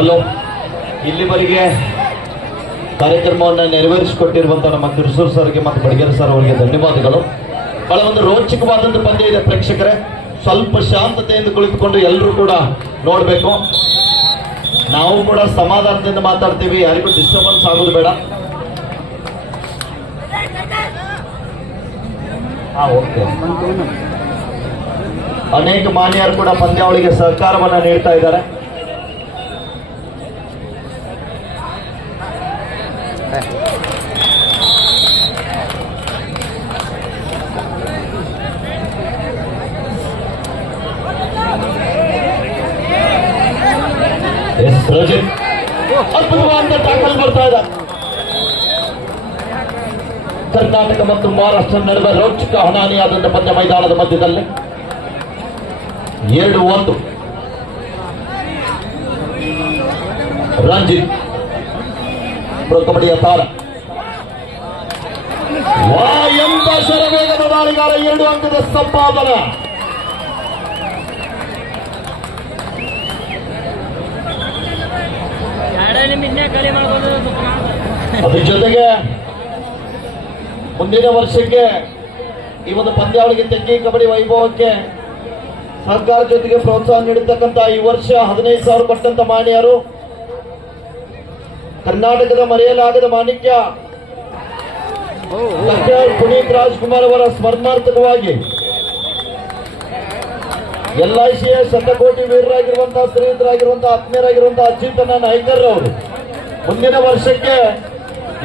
Hello, ಇಲ್ಲಿವರೆಗೆ ಕಾರ್ಯಕ್ರಮವನ್ನು ನೆರವೇರಿಸಿಕೊಟ್ಟಿರುವಂತಹ ನಮ್ಮ ಕಿರುಸೂರು ಸರ್ಗೆ ಮತ್ತು ಬಡಗೇರ ಸರ್ ಅವರಿಗೆ ಧನ್ಯವಾದಗಳು. ಬಹಳ ಒಂದು ರೋಚಕವಾದಂಥ ಪಂದ್ಯ ಇದೆ ಪ್ರೇಕ್ಷಕರೇ. ಸ್ವಲ್ಪ ಶಾಂತತೆಯಿಂದ ಕುಳಿತುಕೊಂಡು ಎಲ್ಲರೂ ಕೂಡ ನೋಡಬೇಕು. ನಾವು ಕೂಡ ಸಮಾಧಾನದಿಂದ ಮಾತಾಡ್ತೀವಿ, ಯಾರಿಗೂ ಡಿಸ್ಟರ್ಬೆನ್ಸ್ ಆಗೋದು ಬೇಡ. ಓಕೆ. ಅನೇಕ ಮಾನ್ಯರು ಕೂಡ ಪಂದ್ಯಾವಳಿಗೆ ಸಹಕಾರವನ್ನು ನೀಡ್ತಾ ಇದ್ದಾರೆ. ಅದ್ಭುತವಾದ ಟ್ಯಾಕಲ್ ಬರ್ತಾ ಇದೆ. ಕರ್ನಾಟಕ ಮತ್ತು ಮಹಾರಾಷ್ಟ್ರ ನಡುವೆ ರೋಚಕ ಹಣಾಹಣಿಯಾದಂಥ ಪಂದ್ಯ ಮೈದಾನದ ಮಧ್ಯದಲ್ಲಿ 2-1 ರಂಜಿತ್ ಪ್ರೊ ಕಬಡ್ಡಿಯ ತಾರ. ಎಂಬ ಶರವೇಗದ ದಾಳಿಗಾರ, 2 ಅಂಕದ ಸಂಪಾದನೆ. ಅದ್ರ ಜೊತೆಗೆ ಮುಂದಿನ ವರ್ಷಕ್ಕೆ ಈ ಒಂದು ಪಂದ್ಯಾವಳಿಗೆ ತೆಗ್ಗಿ ಕಬಡ್ಡಿ ವೈಭವಕ್ಕೆ ಸರ್ಕಾರ ಜೊತೆಗೆ ಪ್ರೋತ್ಸಾಹ ನೀಡತಕ್ಕಂತ ಈ ವರ್ಷ 15,000 ಕೊಟ್ಟಂತ ಮಾನ್ಯರು, ಕರ್ನಾಟಕದ ಮರೆಯಲಾಗದ ಮಾಣಿಕ್ಯ ಡಾಕ್ಟರ್ ಪುನೀತ್ ರಾಜ್ಕುಮಾರ್ ಅವರ ಸ್ಮರಣಾರ್ಥಕವಾಗಿ LICಯ ಶತಕೋಟಿ ವೀರರಾಗಿರುವಂತಹ ಶ್ರೀಯುತರಾಗಿರುವಂತಹ ಆತ್ಮೀಯರಾಗಿರುವಂತಹ ಅಜಿತನ ನಾಯ್ಕರ್ ಅವರು ಮುಂದಿನ ವರ್ಷಕ್ಕೆ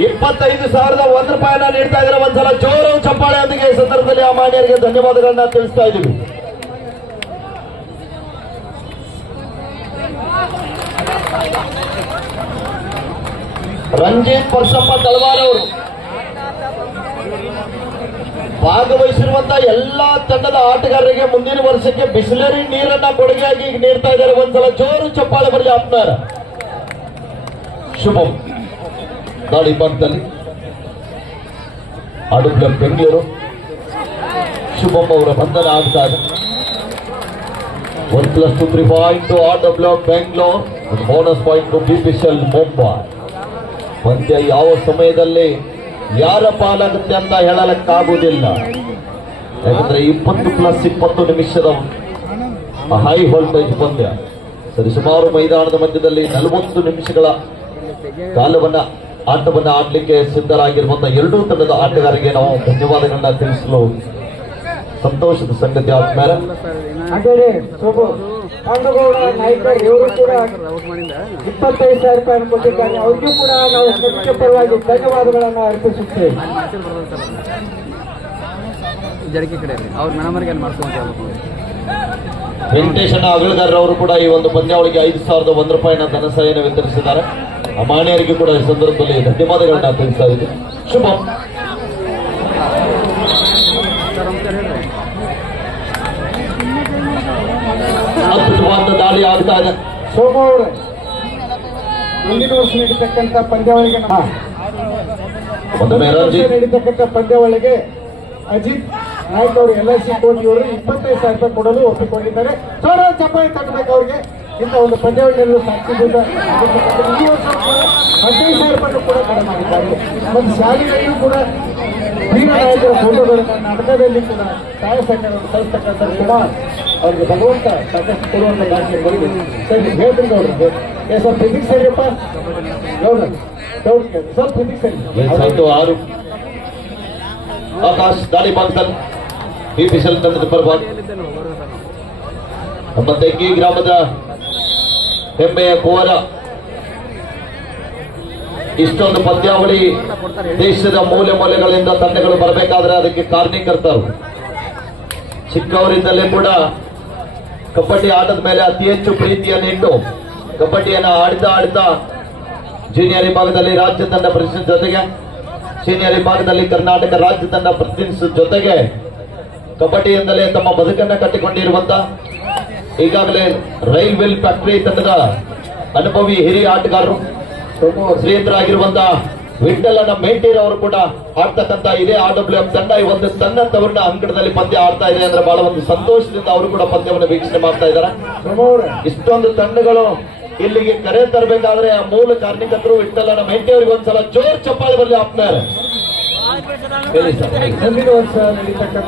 25,001 ರೂಪಾಯಿನ ನೀಡ್ತಾ ಇದ್ದಾರೆ. ಒಂದ್ಸಲ ಜೋರು ಚಪ್ಪಾಳೆಯೊಂದಿಗೆ ಈ ಸಂದರ್ಭದಲ್ಲಿ ಆ ಮಾನ್ಯರಿಗೆ ಧನ್ಯವಾದಗಳನ್ನ ತಿಳಿಸ್ತಾ ಇದ್ದೀವಿ. ರಂಜಿತ್ ಪರಸಪ್ಪ ತಳವಾರ್ ಅವರು ಭಾಗವಹಿಸಿರುವಂತಹ ಎಲ್ಲಾ ತಂಡದ ಆಟಗಾರರಿಗೆ ಮುಂದಿನ ವರ್ಷಕ್ಕೆ ಬಿಸ್ಲರಿ ನೀರನ್ನ ಕೊಡುಗೆಯಾಗಿ ನೀಡ್ತಾ ಇದ್ದಾರೆ. ಒಂದ್ಸಲ ಜೋರು ಚಪ್ಪಾಳೆ ಬರಲಿ ಆತ್ಮೀಯರ. ಶುಭಂ ದಾಳಿ ಭಾಗದಲ್ಲಿ ಆಡು ಬ್ಲಾಕ್ ಬೆಂಗಳೂರು. ಶುಭಂ ಅವರ ಬಂಧನ ಆಗ್ತಾ ಇದೆ. 1+2 3 ಪಾಯಿಂಟ್ ಆಡು block Bengaluru, bonus point BPCL Mumbai. ಪಂದ್ಯ ಯಾವ ಸಮಯದಲ್ಲಿ ಯಾರ ಪಾಲಾಗುತ್ತೆ ಅಂತ ಹೇಳಲಕ್ಕಾಗುವುದಿಲ್ಲ. ಯಾಕಂದ್ರೆ 20+20 ನಿಮಿಷದ ಹೈ ವೋಲ್ಟೇಜ್ ಪಂದ್ಯ. ಸರಿಸುಮಾರು ಮೈದಾನದ ಮಧ್ಯದಲ್ಲಿ 40 ನಿಮಿಷಗಳ ಕಾಲವನ್ನ ಆಟವನ್ನ ಆಡ್ಲಿಕ್ಕೆ ಸಿದ್ಧರಾಗಿರುವಂತಹ ಎರಡೂ ತಂಡದ ಆಟಗಾರರಿಗೆ ನಾವು ಧನ್ಯವಾದಗಳನ್ನ ತಿಳಿಸಲು ಸಂತೋಷದ ಸಂಗತಿ. ಆದ್ಮೇಲೆ ಇವರು ಕೂಡ 25,000 ರೂಪಾಯಿ ಕೊಟ್ಟಿದ್ದಾರೆ. ಅವ್ರಿಗೂ ಕೂಡ ನಾವು ಸಮಿತಿಯ ಪರವಾಗಿ ಧನ್ಯವಾದಗಳನ್ನು ಅರ್ಪಿಸುತ್ತೇವೆ. ವೆಂಕಟೇಶನ ಅಗಳಗಾರ್ ಅವರು ಕೂಡ ಈ ಒಂದು ಪಂದ್ಯಾವಳಿಗೆ 5,001 ರೂಪಾಯಿನ ಧನ ಸಹಾಯನ ವಿತರಿಸಿದ್ದಾರೆ. ಅಮಾನ್ಯರಿಗೆ ಕೂಡ ಈ ಸಂದರ್ಭದಲ್ಲಿ ಧನ್ಯವಾದಗಳನ್ನ ತಿಳಿಸ್ತಾ ಇದ್ದೀವಿ. ಶುಭ ಅದ್ಭುತವಾದ ದಾಳಿ ಆಗ್ತಾ ಇದೆ. ಸೋಮ ಅವರು ಮುಂದಿನ ವರ್ಷ ನಡೀತಕ್ಕಂಥ ಪಂದ್ಯಾವಳಿಗೆ ನಡೀತಕ್ಕಂಥ ಪಂದ್ಯಾವಳಿಗೆ ಅಜಿತ್ ನಾಯ್ಕ ಅವರು LIC ಕೋಟಿಯವರು 25,000 ರೂಪಾಯಿ ಕೊಡಲು ಒಪ್ಪಿಕೊಂಡಿದ್ದಾರೆ. ಜೋರ ಚಪ್ಪಾಳೆ ತಟ್ಟಬೇಕು ಅವ್ರಿಗೆ. ಇಂಥ ಒಂದು ಪಂದ್ಯಾವಳಿಯನ್ನು ಸಾಕ್ಷಿದಿಂದ ಈ ವರ್ಷ 15,000 ರೂಪಾಯಿ ಕೂಡ ಕಡಿಮೆ ಮಾಡಿದ್ದಾರೆ. ಮತ್ತು ಶಾಲೆಗಳಿಗೂ ಕೂಡ ವೀರ ನಾಯಕರ ಫೋಟೋಗಳನ್ನು ನಾಟಕದಲ್ಲಿ ಕೂಡ ಸಹಾಯ ಸಹಕಾರವನ್ನು ಕಲಿಸ್ತಕ್ಕಂಥ ಕುಮಾರ್ ಅವ್ರಿಗೆ ಭಗವಂತ ಸಾಕಷ್ಟು ಕೊಡುವಂತ ಭಾಷೆ ಬರೀ ಸರಿ ಹೇಳ್ತೀನಿ ಅವ್ರಿಗೆ. ಸ್ವಲ್ಪ ಪ್ರೀತಿಗೆ ಸರಿಯಪ್ಪ ಗೌಡ್ರ ಸ್ವಲ್ಪ ಪ್ರೀತಿಗೆ ಸರಿ. 6 ಆಕಾಶ್ ದಾಳಿ ಭಾಗದಲ್ಲಿ BPCL ತಂಡದ ಪರವಾಗಿ ನಮ್ಮ ತೆಂಗಿ ಗ್ರಾಮದ ಹೆಮ್ಮೆಯ ಕುವರ. ಇಷ್ಟೊಂದು ಪಂದ್ಯಾವಳಿ ದೇಶದ ಮೂಲೆ ಮೂಲೆಗಳಿಂದ ತಂಡಗಳು ಬರಬೇಕಾದ್ರೆ ಅದಕ್ಕೆ ಕಾರಣೀಕರ್ತರು. ಚಿಕ್ಕವರಿಂದಲೇ ಕೂಡ ಕಬಡ್ಡಿ ಆಟದ ಮೇಲೆ ಅತಿ ಹೆಚ್ಚು ಪ್ರೀತಿಯನ್ನು ಇಟ್ಟು ಕಬಡ್ಡಿಯನ್ನು ಆಡ್ತಾ ಜೂನಿಯರ್ ವಿಭಾಗದಲ್ಲಿ ರಾಜ್ಯ ತಂಡ ಪ್ರತಿನಿಧಿಸಿದ ಜೊತೆಗೆ ಸೀನಿಯರ್ ವಿಭಾಗದಲ್ಲಿ ಕರ್ನಾಟಕ ರಾಜ್ಯ ತಂಡ ಪ್ರತಿನಿಧಿಸಿದ ಜೊತೆಗೆ ಕಬಡ್ಡಿಯಿಂದಲೇ ತಮ್ಮ ಬದುಕನ್ನು ಕಟ್ಟಿಕೊಂಡಿರುವಂತ ಈಗಾಗಲೇ ರೈಲ್ವೆಲ್ ಫ್ಯಾಕ್ಟರಿ ತಂಡದ ಅನುಭವಿ ಹಿರಿಯ ಆಟಗಾರರು ಶ್ರೀಯುತರಾಗಿರುವಂತಹ ವಿಠ್ಠಲನ ಮೇಟೀರ್ ಅವರು ಕೂಡ ಆಡ್ತಕ್ಕಂತ ಇದೇ RWF ತಂಡ ಇವತ್ತು ತನ್ನ ತವರಿನ ಅಂಕಣದಲ್ಲಿ ಪಂದ್ಯ ಆಡ್ತಾ ಇದೆ ಅಂದ್ರೆ ಬಹಳ ಒಂದು ಸಂತೋಷದಿಂದ ಅವರು ಕೂಡ ಪಂದ್ಯವನ್ನು ವೀಕ್ಷಣೆ ಮಾಡ್ತಾ ಇದ್ದಾರೆ. ಇಷ್ಟೊಂದು ತಂಡಗಳು ಇಲ್ಲಿಗೆ ಕರೆ ತರಬೇಕಾದ್ರೆ ಆ ಮೂಲ ಕಾರ್ಯಕರ್ತರು ಇಟ್ಟಲ್ಲ ಮೆಂಟಿ ಅವರಿಗೆ ಒಂದ್ಸಲ ಜೋರ್ ಚಪ್ಪಾಳೆ ಬರಲಿ ಆಪ್ನಾರ ಹೇಳಿ ಸರ್. ಮುಂದಿನ ವರ್ಷ ನಡೀತಕ್ಕಂಥ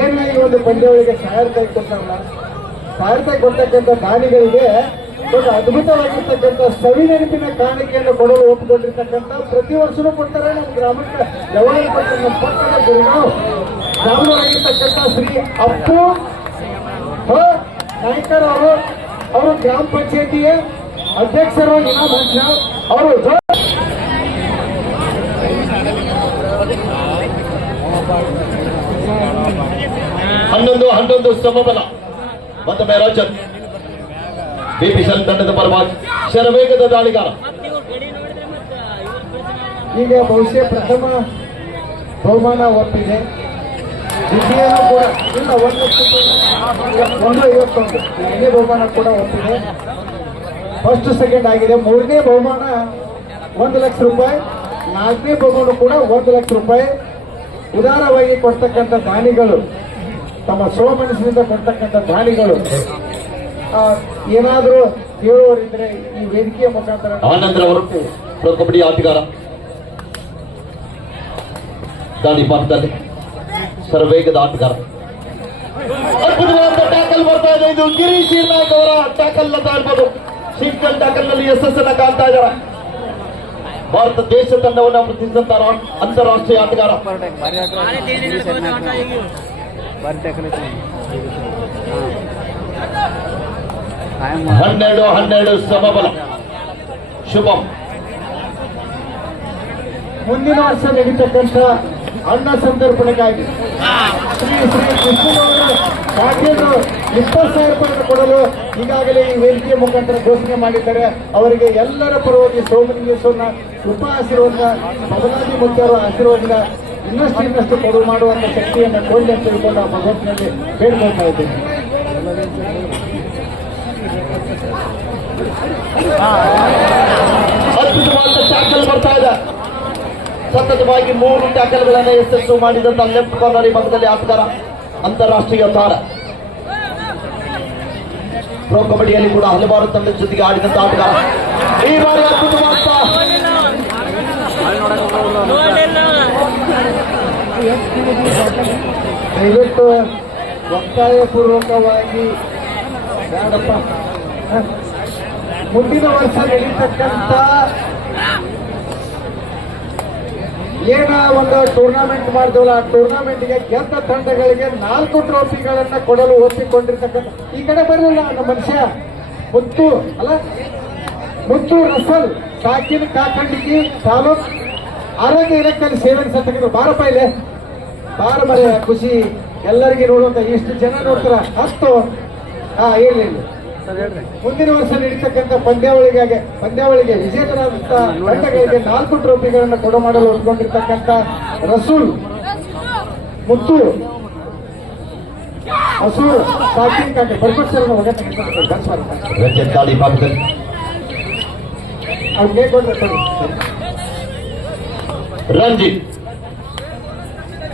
ಏನ ಈ ಒಂದು ಪಂದ್ಯಾವಳಿಗೆ ಸಹಾಯಕಾಯಿ ಕೊಟ್ಟಲ್ಲ, ಸಹಾಯಕಾಯಿ ಕೊಡ್ತಕ್ಕಂಥ ದಾನಿಗಳಿಗೆ ಒಂದು ಅದ್ಭುತವಾಗಿರ್ತಕ್ಕಂಥ ಸವಿ ನೆನಪಿನ ಕಾಣಿಕೆಯನ್ನು ಕೊಡಲು ಒಪ್ಪಿಕೊಂಡಿರ್ತಕ್ಕಂಥ ಪ್ರತಿ ವರ್ಷನೂ ಕೊಡ್ತಾರೆ. ನಮ್ಮ ಗ್ರಾಮಕ್ಕೆ ಯಾವಾಗ ಕೊಡ್ತಾರೆ, ನಮ್ಮ ಪಕ್ಕದ ಗುರುಗಾಂವ್ ಗ್ರಾಮವಾಗಿರ್ತಕ್ಕಂಥ ಶ್ರೀ ಅಪ್ಪು ನಾಯ್ಕರ್ ಅವರು ಗ್ರಾಮ ಪಂಚಾಯತಿಯ ಅಧ್ಯಕ್ಷರು ಇನಾಮ್ ಹಂಚ್ನಾಳ್ ಅವರು 11 ಸಮಬಲ ಮತ್ತೊಮ್ಮೆ ರಜತ್ ಬಿಪಿಸಲ್ ತಂಡದ ಪರವಾಗಿ ಶರವೇಗದ ದಾಳಿಗಾರ. ಈಗ ಬಹುಶಃ ಪ್ರಥಮ ಬಹುಮಾನ ಒಪ್ಪಿದೆ, ದ್ವಿತೀಯನೂ ಕೂಡ ಇಲ್ಲ 151 ಎರಡನೇ ಬಹುಮಾನ ಕೂಡ ಒಪ್ಪಿದೆ. ಫಸ್ಟ್ ಸೆಕೆಂಡ್ ಆಗಿದೆ. ಮೂರನೇ ಬಹುಮಾನ 1 ಲಕ್ಷ ರೂಪಾಯಿ, ನಾಲ್ಕನೇ ಬಹುಮಾನ ಕೂಡ 1 ಲಕ್ಷ ರೂಪಾಯಿ. ಉದಾರವಾಗಿ ಕೊಡ್ತಕ್ಕಂಥ ದಾನಿಗಳು, ತಮ್ಮ ಸೋಮನಸ್ಸಿನಿಂದ ಕೊಡ್ತಕ್ಕಂಥ ದಾನಿಗಳು ಏನಾದರೂ ಹೇಳುವವರಿದ್ರೆ ಈ ವೇದಿಕೆಯ ಮುಖಾಂತರ ಆನಂದ್ರ ಅವರು ಪ್ರೊ ಕಬಡ್ಡಿ ಆಟಗಾರ. ದಾಳಿ ಪಾತ್ರದಲ್ಲಿ ಸರ್ವೇಗದ ಆಟಗಾರ. ಅದ್ಭುತವಾದ ಟ್ಯಾಕಲ್ ಬರ್ತಾ ಇದೆ. ಇದು ಗಿರೀಶ್ ನಾಯಕ್ ಅವರ ಟ್ಯಾಕಲ್ ಅಂತ ಇರ್ಬೋದು. ಸಿಂಗಲ್ ಟ್ಯಾಕಲ್ ನಲ್ಲಿ ಯಶಸ್ಸನ್ನ ಕಾಣ್ತಾ ಇದ್ದಾರೆ. ಭಾರತ ದೇಶ ತಂಡವನ್ನು ಪ್ರತಿನಿಧಿಸಿದ ಅಂತಾರಾಷ್ಟ್ರೀಯ ಆಟಗಾರ. 12 ಸಮಬಲ. ಶುಭಂ. ಮುಂದಿನ ವರ್ಷ ನಡೀತಕ್ಕಂಥ ಅನ್ನ ಸಂತರ್ಪಣೆಗಾಗಿ ಶ್ರೀ ಕೃಷ್ಣನವರು ಪ್ಯಾಕೇಜ್ 20,000 ರೂಪಾಯಿ ಕೊಡಲು ಈಗಾಗಲೇ ಈ ವೇದಿಕೆಯ ಮುಖಾಂತರ ಘೋಷಣೆ ಮಾಡಿದ್ದಾರೆ. ಅವರಿಗೆ ಎಲ್ಲರ ಪರವಾಗಿ ಸೋಮಲಿಂಗೇಶ್ವರನ ಕೃಪಾ ಆಶೀರ್ವಾದ, ಬದಲಾಗಿ ಮುಖ್ಯರ ಆಶೀರ್ವಾದ ಇನ್ನಷ್ಟು ಕೊಡು ಮಾಡುವಂತ ಶಕ್ತಿಯನ್ನು ಕೊಡಲಿ ಅಂತ ತಿಳ್ಕೊಂಡು ಆ ಭಗವಂತನಲ್ಲಿ ಬೇಡ್ಕೊಳ್ತಾ ಇದ್ದೇನೆ. ಅದ್ಭುತವಾದ ಟ್ಯಾಕಲ್ ಬರ್ತಾ ಇದೆ. ಸತತವಾಗಿ 3 ಟ್ಯಾಕಲ್ಗಳನ್ನು ಯಶಸ್ಸು ಮಾಡಿದಂತ ಲೆಫ್ಟ್ ಕಾರ್ನರ್ ಭಾಗದಲ್ಲಿ ಆಟಗಾರ, ಅಂತಾರಾಷ್ಟ್ರೀಯ ತಾರ. ಪ್ರೊ ಕಬಡ್ಡಿಯಲ್ಲಿ ಕೂಡ ಹಲವಾರು ತಂಡದ ಜೊತೆಗೆ ಆಡಿದಂತ ಆಟಗಾರ. ಈ ಬಾರಿ ಅದ್ಭುತವಾದ ದಯವಿಟ್ಟು ಒತ್ತಾಯಪೂರ್ವಕವಾಗಿ ಬೇಡಪ್ಪ, ಮುಂದಿನ ವರ್ಷ ನಡೀತಕ್ಕಂಥ ಏನ ಒಂದು ಟೂರ್ನಾಮೆಂಟ್ ಮಾಡಿದವಲ್ಲ, ಆ ಟೂರ್ನಾಮೆಂಟ್ಗೆ ಗೆದ್ದ ತಂಡಗಳಿಗೆ 4 ಟ್ರೋಫಿಗಳನ್ನ ಕೊಡಲು ಒಪ್ಪಿಕೊಂಡಿರ್ತಕ್ಕಂಥ ಈ ಕಡೆ ಬರಲಿಲ್ಲ ನಮ್ಮ ಮನುಷ್ಯ ಮುತ್ತು ಅಲ್ಲ, ಮುತ್ತು ರಸಲ್ ಕಾಕಿನ ಕಾಕಂಡಿಗೆ ತಾಲೂಕ್ ಆರೋಗ್ಯ ಇಲಾಖೆಯಲ್ಲಿ ಸೇವೆ ಸತ್ತಕ್ಕಿದ್ರು. ಬಾರಪ್ಪ ಇಲ್ಲೇ ಬಾರ ಮರ, ಖುಷಿ ಎಲ್ಲರಿಗೆ ನೋಡುವಂತ ಎಷ್ಟು ಜನ ನೋಡ್ತಾರ 10 ಇಲ್ಲ ಮುಂದಿನ ವರ್ಷ ನಡೀತಕ್ಕಂಥ ಪಂದ್ಯಾವಳಿಗೆ ವಿಜೇತರಾದಂಥ ತಂಡಗಳಿಗೆ 4 ಟ್ರೋಫಿಗಳನ್ನು ಕೊಡ ಮಾಡಲು ಒಪ್ಪಿಕೊಂಡಿರ್ತಕ್ಕಂಥ ರಸೂಲ್ ಮುತ್ತು ಹಸೂರ್ ಸಾಕಿನ್ ಕಾಕೆ ಬರ್ಕೊಡ್ಸರ್ ಅವ್ರಿಗೆ ಕೊಡ್ತಾರೆ. ರಂಜಿತ್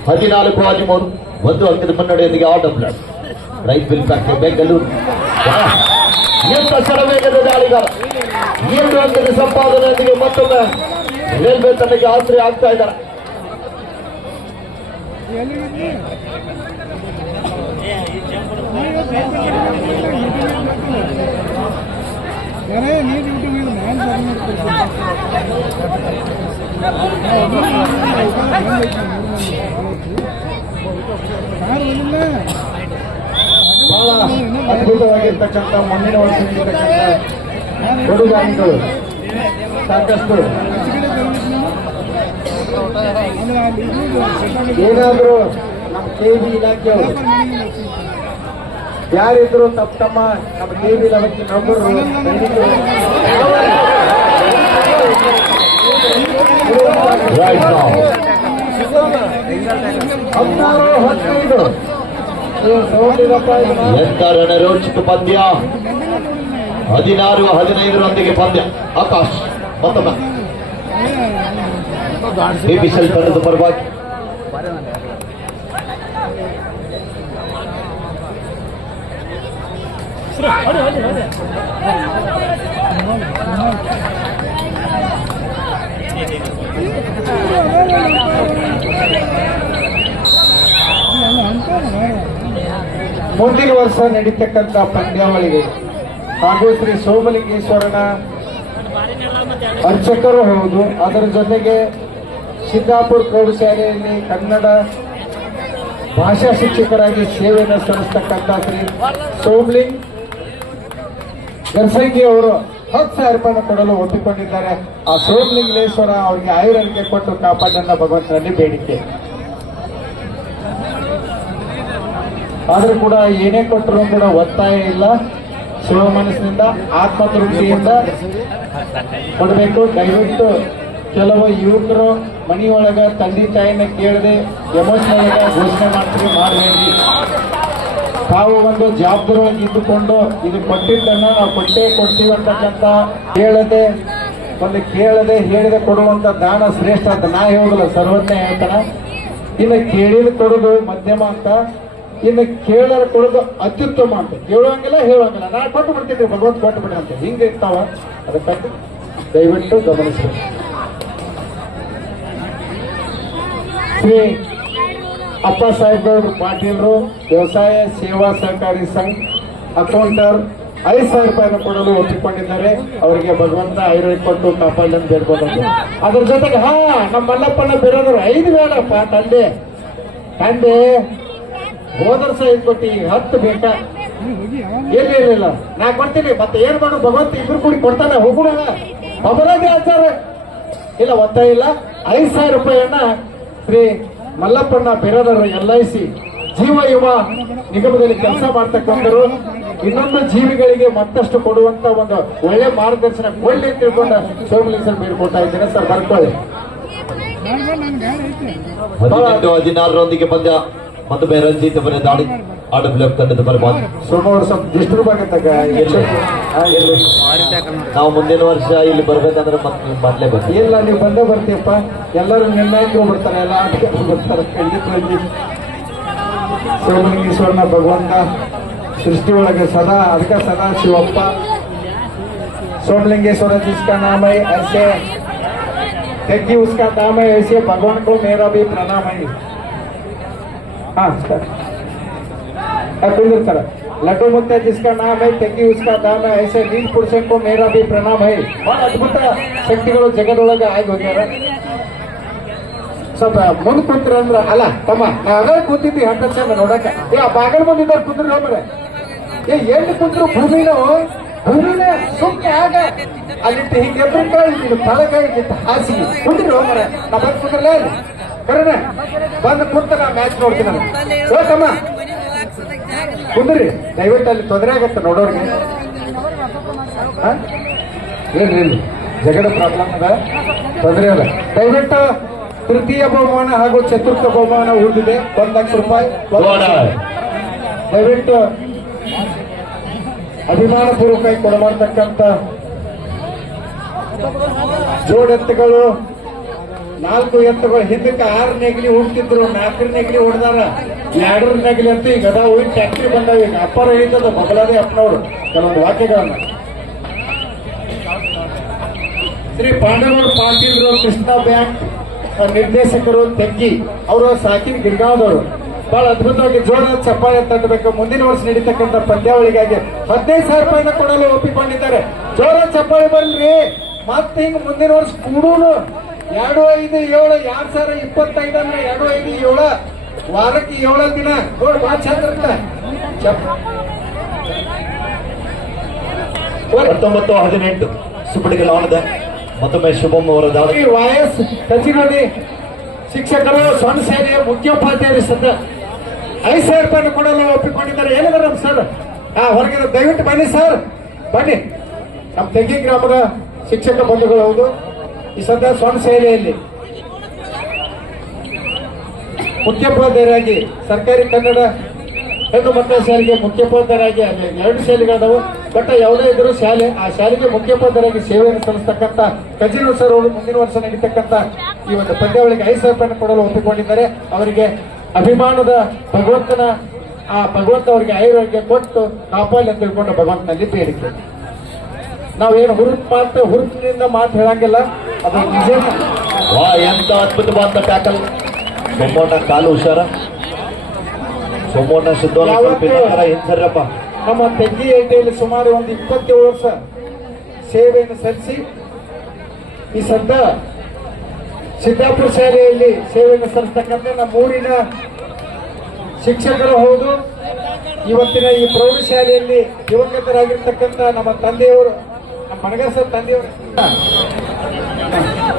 14-13 1 ಅಂಕದ ಮುನ್ನಡೆಯೊಂದಿಗೆ out of block. Right will back Bengaluru. ಎಂತ ಶರವೇಗದ ದಾಳಿಗಾರ. 7 ಅಂಕದ ಸಂಪಾದನೆಯೊಂದಿಗೆ ಮತ್ತೊಮ್ಮೆ ರೈಲ್ವೆ ತಂಡಕ್ಕೆ ಆಶ್ರಯ ಆಗ್ತಾ ಇದ್ದಾರೆ. ಬಹಳ ಅದ್ಭುತವಾಗಿರ್ತಕ್ಕಂಥ ಮುಂದಿನ ವರ್ಷ ಕೊಡುಗಾರಿಗಳು ಸಾಕಷ್ಟು. ಏನಾದರೂ ನಮ್ಮ ಕೆಬಿ ಇಲಾಖೆಯವರು ಯಾರಿದ್ರು ತಮ್ಮ ನಮ್ಮ ಕೆಬಿ ಇಲಾಖೆ ನೌಕರರು 16-15 ರೋಚಕ ಪಂದ್ಯ. 16-15 ಪಂದ್ಯ. ಆಕಾಶ್ ಮತ್ತೊಮ್ಮೆ ಬಿಪಿಸಲ್ ತಂಡದ ಪರವಾಗಿ ಮುಂದಿನ ವರ್ಷ ನಡೀತಕ್ಕಂಥ ಪಂದ್ಯಾವಳಿಗೆ ಹಾಗೂ ಶ್ರೀ ಸೋಮಲಿಂಗೇಶ್ವರನ ಅರ್ಚಕರು ಹೌದು. ಅದರ ಜೊತೆಗೆ ಸಿದ್ದಾಪುರ ಪ್ರೌಢಶಾಲೆಯಲ್ಲಿ ಕನ್ನಡ ಭಾಷಾ ಶಿಕ್ಷಕರಾಗಿ ಸೇವೆಯನ್ನು ಸಲ್ಲಿಸ್ತಕ್ಕಂಥ ಶ್ರೀ ಸೋಮಲಿಂಗ್ ಗರ್ಸಂಗಿ ಅವರು 10,000 ರೂಪಾಯಿ ಕೊಡಲು ಒಪ್ಪಿಕೊಂಡಿದ್ದಾರೆ. ಆ ಸೋಮಲಿಂಗೇಶ್ವರ ಅವರಿಗೆ ಆಯುರ್ವೇದಿಕೆ ಕೊಟ್ಟು ಕಾಪಾಡನ್ನ ಭಗವಂತನಲ್ಲಿ ಬೇಡಿಕೆ. ಆದ್ರೂ ಕೂಡ ಏನೇ ಕೊಟ್ಟರು ಕೂಡ ಒತ್ತಾಯ ಇಲ್ಲ, ಶಿವ ಮನಸ್ಸಿನಿಂದ ಆತ್ಮತೃಪ್ತಿಯಿಂದ ಕೊಡಬೇಕು. ದಯವಿಟ್ಟು ಕೆಲವು ಯುವಕರು ಮನೆಯೊಳಗ ತಂದೆ ತಾಯಿನ ಕೇಳದೆ ಎಮೋಷನಲ್ ಘೋಷಣೆ ಮಾಡ್ತೀವಿ, ಮಾಡಬೇಡಿ. ತಾವು ಒಂದು ಜವಾಬ್ದಾರಿಯಾಗಿ ಇದ್ದುಕೊಂಡು ಇದು ಕೊಟ್ಟಿದ್ದನ್ನ ನಾವು ಕೊಟ್ಟೇ ಕೊಡ್ತೀವಿ ಅಂತಕ್ಕಂಥ ಕೇಳದೆ ಹೇಳಿದೆ ಕೊಡುವಂತ ದಾನ ಶ್ರೇಷ್ಠ ಅಂತ ನಾ ಹೇಳೋದಿಲ್ಲ, ಸರ್ವಜ್ಞ ಹೇಳ್ತಾನ. ಇನ್ನು ಕೇಳಿದ ಕೊಡೋದು ಮಧ್ಯಮ ಅಂತ, ಇನ್ನು ಕೇಳರ ಕೊಡೋದು ಅತ್ಯುತ್ತಮ ಅಂತ. ಕೇಳುವಂಗಿಲ್ಲ ಹೇಳುವಂಗಿಲ್ಲ, ನಾ ಕೊಟ್ಟು ಬಿಡ್ತಿದ್ವಿ ಭಗವಂತ ಕೊಟ್ಟು ಬಿಡಿ ಅಂತ ಹಿಂಗೆ ಇರ್ತಾವ. ಅದಕ್ಕಾಗಿ ದಯವಿಟ್ಟು ಗಮನಿಸಿ. ಶ್ರೀ ಅಪ್ಪ ಸಾಹೇಬ್ರವರು ಪಾಟೀಲ್ರು ವ್ಯವಸಾಯ ಸೇವಾ ಸಹಕಾರಿ ಸಂಘ ಅಕೌಂಟರ್ 5,000 ರೂಪಾಯಿಯನ್ನು ಕೊಡಲು ಒಪ್ಪಿಕೊಂಡಿದ್ದಾರೆ. ಅವರಿಗೆ ಭಗವಂತ ಆಯುರ್ವೇದ ಕೊಟ್ಟು ಕಾಪಾಡನ್ನು ಬೇಡ್ಕೊಂಡ್ರು. ಅದ್ರ ಜೊತೆಗೆ ನಮ್ಮ ಮಲ್ಲಪ್ಪನ ಬೇರೆಯವರು 5 ಬೇಡಪ್ಪ ತಂದೆ ಹೋದ ವರ್ಷ ಕೊಟ್ಟಿ 10 ಬೇಕಾ ಏನಿರಲಿಲ್ಲ, ನಾ ಕೊಡ್ತೀನಿ. ಮತ್ತೆ ಏನ್ ಮಾಡು ಭಗವಂತ ಇಬ್ರು ಕೂಡಿ ಕೊಡ್ತಾನೆ, ಹೋಗೋಣ ಒಬ್ಬರಾಗೆ ಆಚಾರ ಇಲ್ಲ, ಒತ್ತಾಯ ಇಲ್ಲ. 5,000 ರೂಪಾಯಿಯನ್ನ ಶ್ರೀ ಮಲ್ಲಪ್ಪಣ್ಣ ಬೇರೆದವರು LIC ಜೀವ ವಿಮಾ ನಿಗಮದಲ್ಲಿ ಕೆಲಸ ಮಾಡ್ತಕ್ಕಂಥರು ಇನ್ನೊಂದು ಜೀವಿಗಳಿಗೆ ಮತ್ತಷ್ಟು ಕೊಡುವಂತ ಒಂದು ಒಳ್ಳೆ ಮಾರ್ಗದರ್ಶನ ಒಳ್ಳೆ ತಿಳ್ಕೊಂಡ ಸೋಮಲಿಂಗೇಶ್ವರ ಬೇಡ್ಕೊಳ್ತಾ ಇದ್ದೇನೆ ಸರ್. ಬರ್ಕೊಳ್ಳಿ. 16ರೊಂದಿಗೆ ಪಂದ್ಯ ಮತ್ತೊಮ್ಮೆ ರಂಜಿತ್ ಅವರ ದಾಳಿ ಆಡ ಬ್ಲಾಕ್ ತಂಡದ ಬರಬಹುದು. ಸೋಮವಾರ ಸ್ವಲ್ಪ ಡಿಸ್ಟರ್ಬ್ ಆಗತ್ತಾಗ ನಾವು ಮುಂದಿನ ವರ್ಷ ಇಲ್ಲಿ ಬರ್ಬೇಕಂದ್ರೆ ಮತ್ತೆ ಬರ್ಲೇಬೇಕು. ಇಲ್ಲ, ನೀವು ಬಂದೇ ಬರ್ತೀಯಪ್ಪ. ಎಲ್ಲರೂ ನಿರ್ಣಯಕ್ಕೆ ಬರ್ತಾರೆ, ಎಲ್ಲ ಆಟಕ್ಕೆ ಬರ್ತಾರೆ. ಖಂಡಿತ ಸೋಮಲಿಂಗೇಶ್ವರನ ಭಗವಂತ ಸೃಷ್ಟಿ ಒಳಗೆ ಸದಾ, ಅದಕ್ಕೆ ಸದಾ ಶಿವಪ್ಪ सोमलिंगेश्वर जिसका नाम है ऐसे तेगी उसका नाम है ऐसे भगवान को मेरा भी प्रणाम है. हाँ सर लड्डू मुत्ता जिसका नाम है तेगी उसका नाम है ऐसे नील पुरुषन को मेरा भी प्रणाम है. बहुत अद्भुत ಶಕ್ತಿಗಳು ಜಗದೊಳಗೆ ಆಗಿ ಹೋಗ್ಯಾರ. ಸ್ವಲ್ಪ ಮುಂದೆ ಕೂತ್ರ ಅಂದ್ರ ಅಲ್ಲ ತಮ್ಮ ನಾವೇ ಕೂತಿದ್ವಿ ಹಂಡ್ರೆಡ್ ಚಂದ ನೋಡಕ. ಆ ಬಾಗಲ್ ಬಂದಿದ್ದಾರೆ ಕುಂದ್ರಿ ಹೋಗ್ರೆ ಎಲ್ಲಿ ಕುಂತ್ರು ಭೂಮಿನ ಸುಮ್ಮನೆ ಆಗ ಅಲ್ಲಿಟ್ಟು ಹಿಂಗೆ ಎಬ್ರಿಕಾಯಿ ಇಲ್ಲಿಟ್ಟು ತಲೆಕಾಯಿ ಇಲ್ಲಿಟ್ಟು ಹಾಸಿಗೆ ಕುಂದ್ರಿ ಹೋಗ್ರೆ. ನಾ ಬಂದು ಕುಂದ್ರಲ್ಲ ಬರೋಣ ಬಂದು ಕುಂತ ನಾ ಮ್ಯಾಚ್ ನೋಡ್ತೀನಿ ನಾನು. ಹೋಗಮ್ಮ ಕುಂದ್ರಿ ದಯವಿಟ್ಟು, ಅಲ್ಲಿ ತೊಂದರೆ ಆಗತ್ತೆ ನೋಡೋರಿಗೆ. ಏನ್ರಿ ಜಗದ ಪ್ರಾಬ್ಲಮ್ ಅದ, ತೊಂದರೆ ಅದ. ದಯವಿಟ್ಟು ತೃತೀಯ ಬಹುಮಾನ ಹಾಗೂ ಚತುರ್ಥ ಬಹುಮಾನ ಉಳಿದಿದೆ 1,00,000 ರೂಪಾಯಿ. ದಯವಿಟ್ಟು ಅಭಿಮಾನ ಪೂರ್ವಕವಾಗಿ ಕೊಡಬಾರ್ತಕ್ಕಂಥ ಜೋಡೆತ್ತುಗಳು 4 ಎತ್ತುಗಳು ಹಿಂದಕ್ಕೆ 6 ನೆಗಲಿ ಹುಡ್ತಿದ್ರು, 4 ನೆಗಲಿ ಹೊಡೆದಾರ, 2 ನೆಗಲಿ ಅಂತ ಈಗ ಅದಾವು. ಟ್ಯಾಕ್ಟ್ರಿ ಬಂದಾವ, ಈಗ ಅಪ್ಪರ ಹಿಡಿತದ ಬಗಲದೇ ಅಪ್ಪನವರು ಕೆಲವೊಂದು ವಾಕ್ಯಗಳನ್ನ. ಶ್ರೀ ಪಾಂಡವರು ಪಾಟೀಲ್ರು ಕೃಷ್ಣ ಬ್ಯಾಂಕ್ ನಿರ್ದೇಶಕರು ತೆಗ್ಗಿ ಅವರು ಸಾಕಿನ ಗಿರ್ಗಾವದವರು ಬಹಳ ಅದ್ಭುತವಾಗಿ ಜೋರದ ಚಪ್ಪಾಳೆ ತಟ್ಟಬೇಕು. ಮುಂದಿನ ವರ್ಷ ನಡೀತಕ್ಕಂಥ ಪಂದ್ಯಾವಳಿಗಾಗಿ 15,000 ರೂಪಾಯಿನ ಕೊಡಲು ಒಪ್ಪಿಕೊಂಡಿದ್ದಾರೆ. ಜೋರ ಚಪ್ಪಾಳೆ ಬರ್ರಿ. ಮತ್ತೆ ಹಿಂಗ್ ಮುಂದಿನ ವರ್ಷ ಕೂಡೂನು 2-5-7 2025 ಅಂದ್ರೆ 2-5-7 ವಾರಕ್ಕೆ 7 ದಿನ ನೋಡಿ ಬಹಳ ಚಂದ ಇರುತ್ತೆ. 19-18 ಸುಪಡಿಗೆ ಲಾವಣದ ಮತ್ತೊಮ್ಮೆ ಶುಭಮ್ ಅವರ ದಾಳಿ. YS ಕಚಿರೋಡಿ ಶಿಕ್ಷಕರು ಸಣ್ಣ ಸೇನೆಯ ಮುಖ್ಯೋಪಾಧ್ಯಾಯರು ಸದ್ಯ 5,000 ರೂಪಾಯಿ ಕೊಡಲು ಒಪ್ಪಿಕೊಂಡಿದ್ದಾರೆ. ಏನಿದ್ದಾರೆ ನಮ್ಮ ಸರ್ ಹೊರಗಿನ ದಯವಿಟ್ಟು ಬನ್ನಿ ಸರ್, ಬನ್ನಿ. ನಮ್ಮ ತೆಗಿ ಗ್ರಾಮದ ಶಿಕ್ಷಕ ಬಂಧುಗಳು ಹೌದು. ಈ ಸದ್ಯ ಸಣ್ಣ ಸೇನೆಯಲ್ಲಿ ಮುಖ್ಯೋಪಾಧ್ಯಾಯರಾಗಿ ಸರ್ಕಾರಿ ಕನ್ನಡ ಹೆಣ್ಣು ಮಕ್ಕಳ ಶಾಲೆಗೆ ಮುಖ್ಯೋಪಾಧ್ಯಾಯರಾಗಿ 2 ಶಾಲೆಗಳದಾವು. ಬಟ್ ಯಾವುದೇ ಇದ್ರು ಶಾಲೆ, ಆ ಶಾಲೆಗೆ ಮುಖ್ಯೋಪಾಧ್ಯಾಯರಾಗಿ ಸೇವೆಯನ್ನು ಸಲ್ಲಿಸತಕ್ಕಂಥ ಕಜಿರು ಸರ್ ಅವರು ಮುಂದಿನ ವರ್ಷ ನಡೀತಕ್ಕಂಥ ಈ ಒಂದು ಪಂದ್ಯಾವಳಿಗೆ 5,000 ರೂಪಾಯಿ ಕೊಡಲು ಒಪ್ಪಿಕೊಂಡಿದ್ದಾರೆ. ಅವರಿಗೆ ಅಭಿಮಾನದ ಭಗವಂತನ ಆ ಭಗವಂತ ಅವರಿಗೆ ಆಯುರ್ವೇದ್ಯ ಕೊಟ್ಟು ಕಾಪಾಡಿ ಅಂತ ತಿಳ್ಕೊಂಡು ಭಗವಂತನಲ್ಲಿ ಬೇಡಿಕೆ. ನಾವೇನು ಹುರುಪಿನಿಂದ ಮಾತು ಹೇಳಂಗಿಲ್ಲ, ಅದು ನಿಜ. ವಾ, ಎಂತ ಅದ್ಭುತವಾದ ಟ್ಯಾಕಲ್. ಸೋಮೋಟ ಕಾಲು ಹುಷಾರ, ಸೋಮೋಟ ಹಿಂಸರಪ್ಪ. ನಮ್ಮ ತೆಗ್ಗಿ ಐಟಿಯಲ್ಲಿ ಸುಮಾರು ಒಂದು 27 ವರ್ಷ ಸೇವೆಯನ್ನು ಸಲ್ಲಿಸಿ ಈ ಸದ್ದ ಸಿದ್ದಾಪುರ ಶಾಲೆಯಲ್ಲಿ ಸೇವೆಯನ್ನು ಸಲ್ಲಿಸ್ತಕ್ಕಂಥ ನಮ್ಮ ಊರಿನ ಶಿಕ್ಷಕರು ಹೌದು. ಇವತ್ತಿನ ಈ ಪ್ರೌಢಶಾಲೆಯಲ್ಲಿ ದಿವಂಗತರಾಗಿರ್ತಕ್ಕಂಥ ನಮ್ಮ ತಂದೆಯವರು, ನಮ್ಮ ಮಣಗಾರ್ ಸರ್ ತಂದೆಯವರು.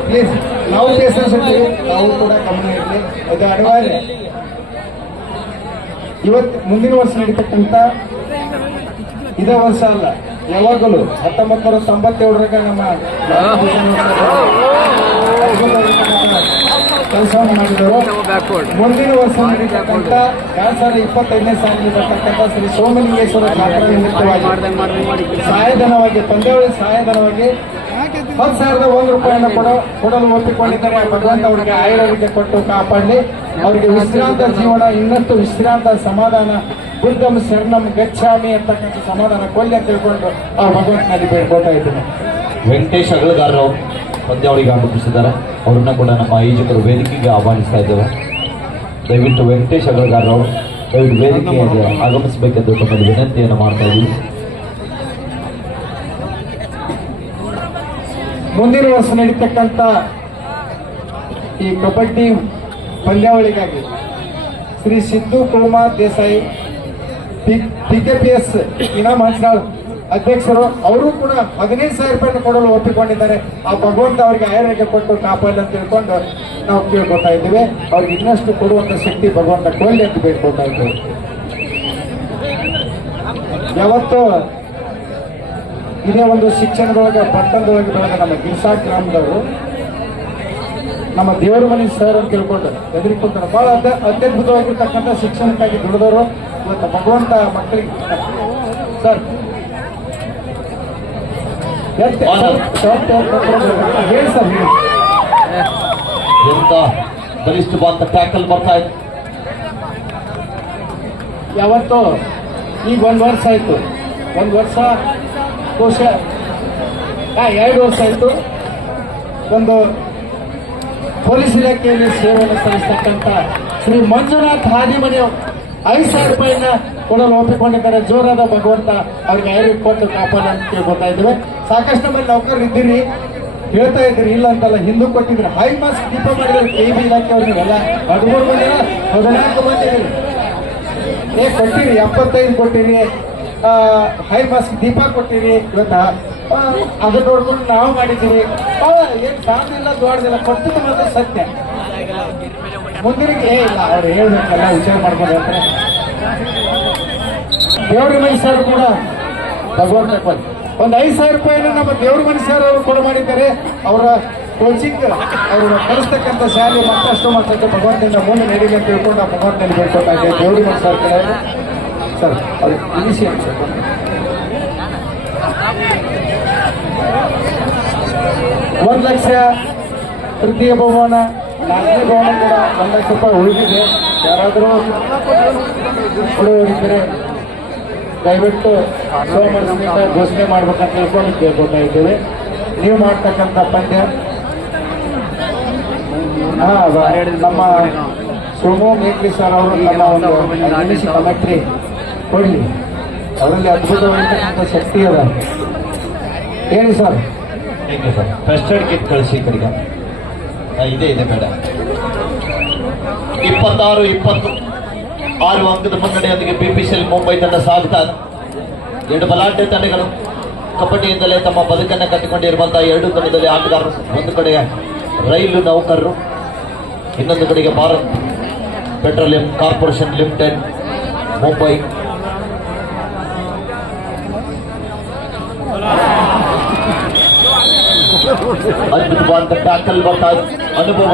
ಪ್ಲೀಸ್, ನಾವು ಬೇಸರಿಸಿದ್ದೀವಿ, ನಾವು ಕೂಡ ಗಮನ ಇರಲಿ, ಅದು ಅನಿವಾರ್ಯ. ಮುಂದಿನ ವರ್ಷ ನಡೀತಕ್ಕಂಥ ಇದೇ ವರ್ಷ ಅಲ್ಲ, ಯಾವಾಗಲೂ 1997 ನಮ್ಮ ಕೆಲಸವನ್ನು ಮಾಡಿದರು. ಮುಂದಿನ ವರ್ಷ ನಡೀತಕ್ಕಂಥ 2025ನೇ ಸಾಲಿಗೆ ಬರ್ತಕ್ಕಂಥ ಶ್ರೀ ಸೋಮಲಿಂಗೇಶ್ವರ ಜಾತ್ರಾ ನಿಮಿತ್ತವಾಗಿ ಸಹಾಯಧನವಾಗಿ, ಪಂದ್ಯಾವಳಿ ಸಹಾಯಧನವಾಗಿ 10,001 ರೂಪಾಯಿಯನ್ನು ಕೊಡಲು ಒಪ್ಪಿಕೊಂಡಿದ್ದಾರೆ. ಭಗವಂತ ಅವರಿಗೆ ಆಯುರ್ವೇದ್ಯ ಕೊಟ್ಟು ಕಾಪಾಡಲಿ, ಅವರಿಗೆ ವಿಶ್ರಾಂತ ಜೀವನ, ಇನ್ನಷ್ಟು ವಿಶ್ರಾಂತ ಸಮಾಧಾನ, ಬುದ್ಧಂ ಶರಣಂ ಗಚ್ಚಾಮಿ ಅಂತಕ್ಕಂಥ ಸಮಾಧಾನ ಕೊಲ್ಲಿ ಅಂತ ತಿಳ್ಕೊಂಡು ಆ ಭಗವಂತನಲ್ಲಿ ಬೇಡ್ಕೊಳ್ತಾ ಇದ್ದೇನೆ. ವೆಂಕಟೇಶ್ ಅಗಳಗಾರರು ಪಂದ್ಯಾವಳಿಗೆ ಆಗಮಿಸಿದ್ದಾರೆ. ಅವ್ರನ್ನ ಕೂಡ ನಮ್ಮ ಆಯೋಜಕರು ವೇದಿಕೆಗೆ ಆಹ್ವಾನಿಸ್ತಾ ಇದ್ದೇವೆ. ದಯವಿಟ್ಟು ವೆಂಕಟೇಶ್ ಅಗಳಗಾರರು ದಯವಿಟ್ಟು ವೇದಿಕೆಗೆ ಆಗಮಿಸಬೇಕೆಂದು ತಮ್ಮಲ್ಲಿ ವಿನಂತಿಯನ್ನು ಮಾಡ್ತಾ ಇದ್ದೀವಿ. ಮುಂದಿನ ವರ್ಷ ನಡೀತಕ್ಕಂಥ ಈ ಕಬಡ್ಡಿ ಪಂದ್ಯಾವಳಿಗಾಗಿ ಶ್ರೀ ಸಿದ್ದು ಕುಮಾರ್ ದೇಸಾಯಿ PKPS ಇನಾಮ್ ಹಂಚನಾಳ್ ಅಧ್ಯಕ್ಷರು, ಅವರು ಕೂಡ 15,000 ರೂಪಾಯಿಯನ್ನು ಕೊಡಲು ಒಪ್ಪಿಕೊಂಡಿದ್ದಾರೆ. ಆ ಭಗವಂತ ಅವರಿಗೆ ಆಯುರ್ವೇದ್ಯ ಕೊಟ್ಟು ಕಾಪಾಡಲಿ ಅಂತ ತಿಳ್ಕೊಂಡು ನಾವು ಕೇಳ್ಕೊತಾ ಇದ್ದೀವಿ. ಅವ್ರಿಗೆ ಇನ್ನಷ್ಟು ಕೊಡುವಂತ ಶಕ್ತಿ ಭಗವಂತ ಕೊಡಲಿ ಅಂತ ಬೇಡ್ಕೊಳ್ತಾ ಇದ್ದೇವೆ. ಯಾವತ್ತು ಇದೇ ಒಂದು ಶಿಕ್ಷಣದೊಳಗೆ ಪಟ್ಟಣದೊಳಗೆ ಬೆಳೆದ ನಮ್ಮ ಗಿರ್ಸಾ ಗ್ರಾಮದವರು ನಮ್ಮ ದೇವರ ಮನೆ ಸರ್ ಅಂತ ತಿಳ್ಕೊಂಡು ಎದುರಿಕೊಳ್ತಾರೆ. ಬಹಳ ಅತ್ಯದ್ಭುತವಾಗಿರ್ತಕ್ಕಂಥ ಶಿಕ್ಷಣಕ್ಕಾಗಿ ದುಡಿದವರು. ಇವತ್ತು ಭಗವಂತ ಮಕ್ಕಳಿಗೆ ಸರ್ ಹೇಳಿ ಸರ್, ಎಂತ ಬಲಿಷ್ಠವಾದ ಟ್ಯಾಕಲ್ ಬರ್ತಾ ಇದೆ. ಯಾವತ್ತು ಈಗ 1 ವರ್ಷ ಆಯ್ತು, 1 ವರ್ಷ ಕೋಶ 2 ವರ್ಷ ಆಯ್ತು. ಒಂದು ಪೊಲೀಸ್ ಇಲಾಖೆಯಲ್ಲಿ ಸೇವೆಯನ್ನು ಸಲ್ಲಿಸತಕ್ಕಂಥ ಶ್ರೀ ಮಂಜುನಾಥ್ ಹಾದಿಮನಿ 5,000 ರೂಪಾಯಿನ ಕೊಡಲು ಒಪ್ಪಿಕೊಂಡಿದ್ದಾರೆ. ಜೋರಾದ ಭಗವಂತ ಅವ್ರಿಗೆ ಆಯುರ್ವೇದ ಕೊಟ್ಟು ಕಾಪಾಡಿ ಅಂತ ಕೇಳ್ಕೊತಾ ಇದ್ದೇವೆ. ಸಾಕಷ್ಟು ಮಂದಿ ನೌಕರರು ಇದ್ದೀರಿ, ಹೇಳ್ತಾ ಇದ್ದೀರಿ, ಇಲ್ಲ ಅಂತಲ್ಲ, ಹಿಂದೂ ಕೊಟ್ಟಿದ್ರು. ಹೈ ಮಾಸ್ಕ್ ದೀಪ ಮಾಡಿದ್ರು KB ಇಲಾಖೆ ಅವ್ರಿಗೆಲ್ಲ 13 ಮಂದಿ 14 ಮಂದಿ ಕೊಟ್ಟಿರಿ, 75 ಕೊಟ್ಟಿರಿ, ಹೈ ಮಾಸ್ಕ್ ದೀಪ ಕೊಟ್ಟಿರಿ. ಇವತ್ತ ಅದನ್ನ ನೋಡ್ಕೊಂಡು ನಾವು ಮಾಡಿದ್ದೀವಿ. ಏನ್ ಸಾಧಿಲ್ಲ ದೊಡ್ಡದಿಲ್ಲ, ಕೊಟ್ಟಿದ್ದು ಮಾತ್ರ ಸತ್ಯ. ಮುಂದಿನಕ್ಕೆ ಇಲ್ಲ ಅವ್ರು ಹೇಳ್ಬೇಕಲ್ಲ, ವಿಚಾರ ಮಾಡ್ಕೊಂಡು ಹೇಳ್ತಾರೆ. ದೇವ್ರ ಮನುಷ್ಯರು ಕೂಡ ಭಗವಂತ ಒಂದು 5,000 ರೂಪಾಯಿನ ನಮ್ಮ ದೇವ್ರ ಮನುಷ್ಯರು ಅವರು ಕೊಡ ಮಾಡಿದ್ದಾರೆ. ಅವರ ಕೋಚಿಂಗ್ ಅವರು ಕಲಿಸ್ತಕ್ಕಂಥ ಶಾಲೆ ಮತ್ತಷ್ಟು ಮತ್ತಷ್ಟು ಭಗವಂತನಿಂದ ಮುಂದೆ ನಡೀಲಿ ಅಂತ ತಿಳ್ಕೊಂಡು ಆ ಭಗವಂತನಲ್ಲಿ ಬೇಡ್ಕೊಳ್ತಾ ಇದ್ದೇವೆ. ದೇವ್ರ ಮನುಷ್ಯರು ಕಡೆ ಸರ್ ಅದು ಇನಿಷಿಯಲ್ ಸರ್ 1 ಲಕ್ಷ ತೃತೀಯ ಬಹುಮಾನ, 4ನೇ ಬಹುಮಾನ ಕೂಡ 1 ಲಕ್ಷ ರೂಪಾಯಿ ಉಳಿದಿದೆ. ಯಾರಾದರೂ ಕೊಡುವವರಿದ್ದರೆ ದಯವಿಟ್ಟು ಸೋಮವಾರದಿಂದ ಘೋಷಣೆ ಮಾಡ್ಬೇಕಂತ ತಿಳ್ಕೊಂಡು ಕೇಳ್ಕೊತಾ ಇದ್ದೇವೆ. ನೀವು ಮಾಡ್ತಕ್ಕಂಥ ಪಂದ್ಯ ನಮ್ಮ ಸೋಮು ಮೇಕ್ಲಿ ಸರ್ ಅವರು ನಮ್ಮ ಒಂದು ನಿಮಿಷ ಕಮೆಂಟ್ರಿ ಕೊಡಲಿ. ಅವರಲ್ಲಿ ಅದ್ಭುತವಾಗಿರ್ತಕ್ಕಂಥ ಶಕ್ತಿ ಅದ. ಹೇಳಿ sir. Thank you sir. First aid kit ಕಳಿಸಿ ಕಡೆಗೆ ಇದೆ ಮೇಡಮ್. 26-20 6 ಅಂಕದ ಮುನ್ನಡೆಯೊಂದಿಗೆ BPCL ಮುಂಬೈ ತಂಡ ಸಾಗ್ತಾ ಇದೆ. 2 ಬಲಾಢ್ಯ ತಂಡಗಳು ಕಬಡ್ಡಿಯಿಂದಲೇ ತಮ್ಮ ಬದುಕನ್ನು ಕಟ್ಟಿಕೊಂಡಿರುವಂತಹ 2 ತಂಡದಲ್ಲಿ ಆಟಗಾರರು. ಒಂದು ಕಡೆಗೆ ರೈಲು ನೌಕರರು, ಇನ್ನೊಂದು ಕಡೆಗೆ Bharat petroleum corporation limited Mumbai. ಅದ್ಭುತವಾದ ಟ್ಯಾಕಲ್ ಬರ್ತಾ ಅನುಭವ